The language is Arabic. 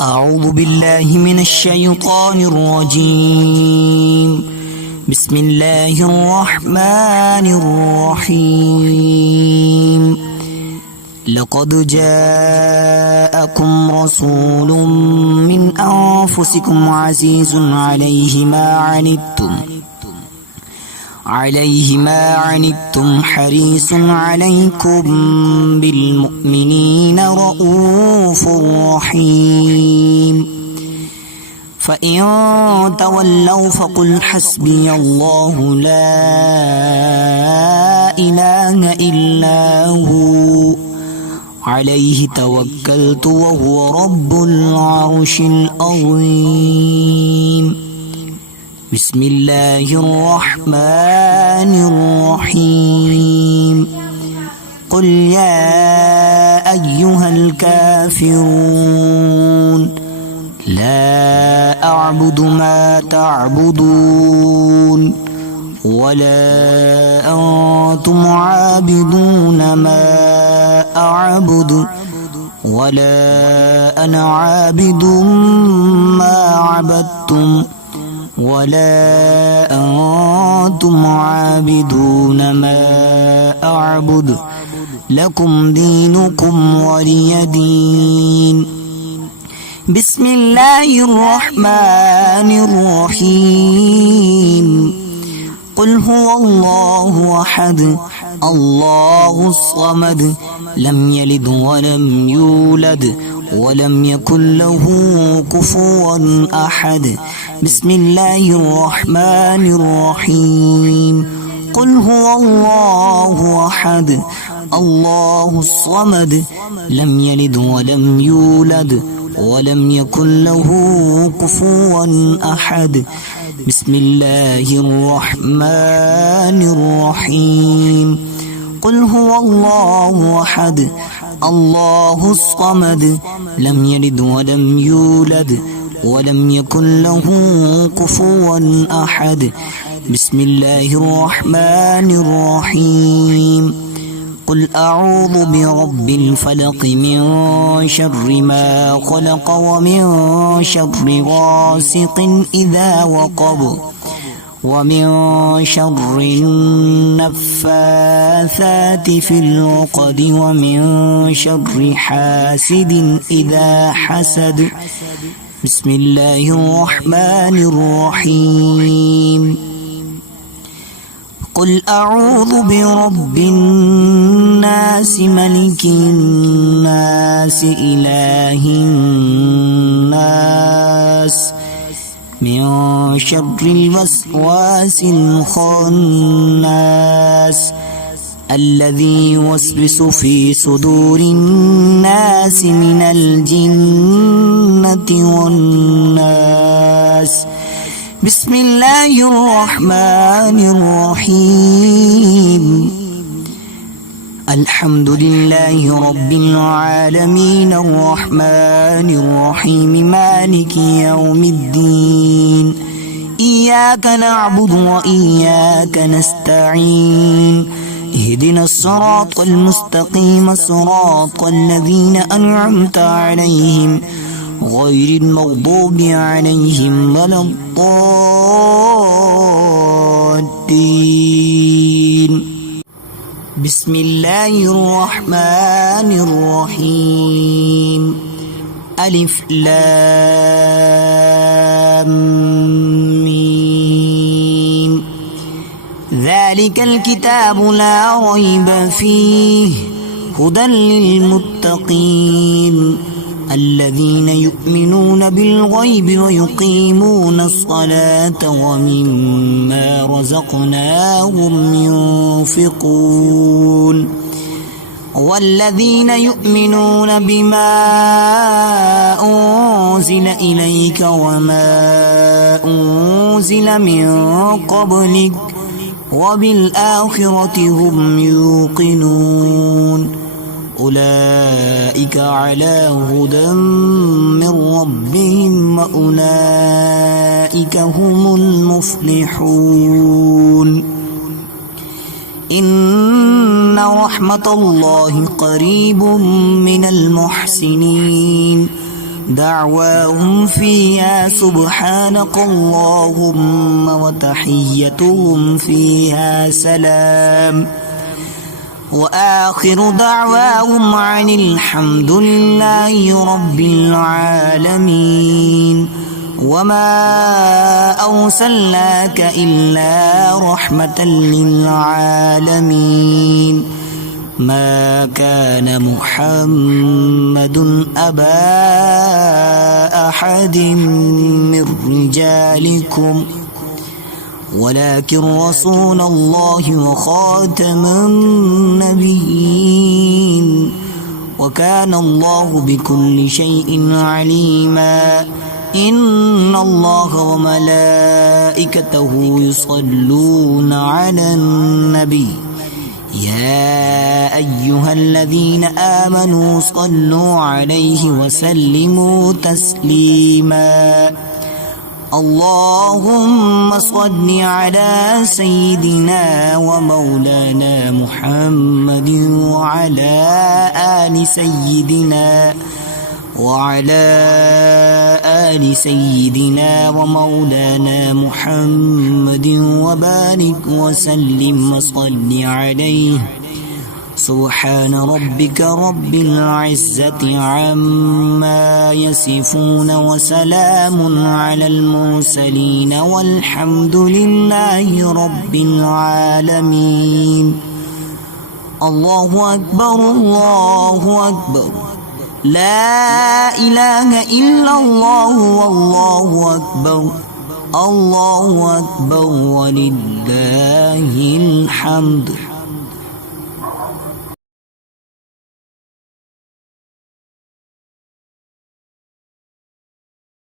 أعوذ بالله من الشيطان الرجيم. بسم الله الرحمن الرحيم. لقد جاءكم رسول من أنفسكم عزيز عليه ما عنتم حريص عليكم بالمؤمنين رؤوف رحيم. فإن تولوا فقل حسبي الله لا إله إلا هو عليه توكلت وهو رب العرش العظيم. بسم الله الرحمن الرحيم. قل يا أيها الكافرون لا أعبد ما تعبدون ولا أنتم عابدون ما أعبد ولا أنا عابد ما عبدتم ولا أنتم عابدون ما أعبد لكم دينكم ولي دين. بسم الله الرحمن الرحيم. قل هو الله أحد الله الصمد لم يلد ولم يولد ولم يكن له كفوا أحد. بسم الله الرحمن الرحيم. قل هو الله أحد الله الصمد لم يلد ولم يولد ولم يكن له كفوا أحد. بسم الله الرحمن الرحيم. قل هو الله أحد الله الصمد لم يلد ولم يولد ولم يكن له كفوا أحد. بسم الله الرحمن الرحيم. قل أعوذ برب الفلق من شر ما خلق ومن شر غاسق إذا وقب ومن شر النفاثات في العقد ومن شر حاسد إذا حسد. بسم الله الرحمن الرحيم. قل أعوذ برب الناس ملك الناس إله الناس من شر الوسواس الخناس الذي يوسوس في صدور الناس من الجنة والناس. بسم الله الرحمن الرحيم. الحمد لله رب العالمين الرحمن الرحيم مالك يوم الدين. إياك نعبد وإياك نستعين. اهدنا الصراط المستقيم صراط الذين أنعمت عليهم غير المغضوب عليهم ولا الضالين. بسم الله الرحمن الرحيم. ألف لام ميم. ذلك الكتاب لا ريب فيه هدى للمتقين الذين يؤمنون بالغيب ويقيمون الصلاة ومما رزقناهم ينفقون والذين يؤمنون بما أنزل إليك وما أنزل من قبلك وبالآخرة هم يوقنون. أولئك على هدى من ربهم وأولئك هم المفلحون. إن رحمة الله قريب من المحسنين دعواهم فيها سبحانك اللهم وتحيتهم فيها سلام وآخر دعواهم عن الحمد لله رب العالمين وما أرسلناك إلا رحمة للعالمين ما كان محمد أبا أحد من رجالكم ولكن رسول الله وخاتم النبيين وكان الله بكل شيء عليما إن الله وملائكته يصلون على النبي يا أيها الذين آمنوا صلوا عليه وسلموا تسليما اللهم صل على سيدنا ومولانا محمد وعلى آل سيدنا ومولانا محمد وبارك وسلم وصل عليه سبحان ربك رب العزة عما يصفون وسلام على المرسلين والحمد لله رب العالمين الله أكبر الله أكبر لا إله إلا الله والله أكبر الله أكبر ولله الحمد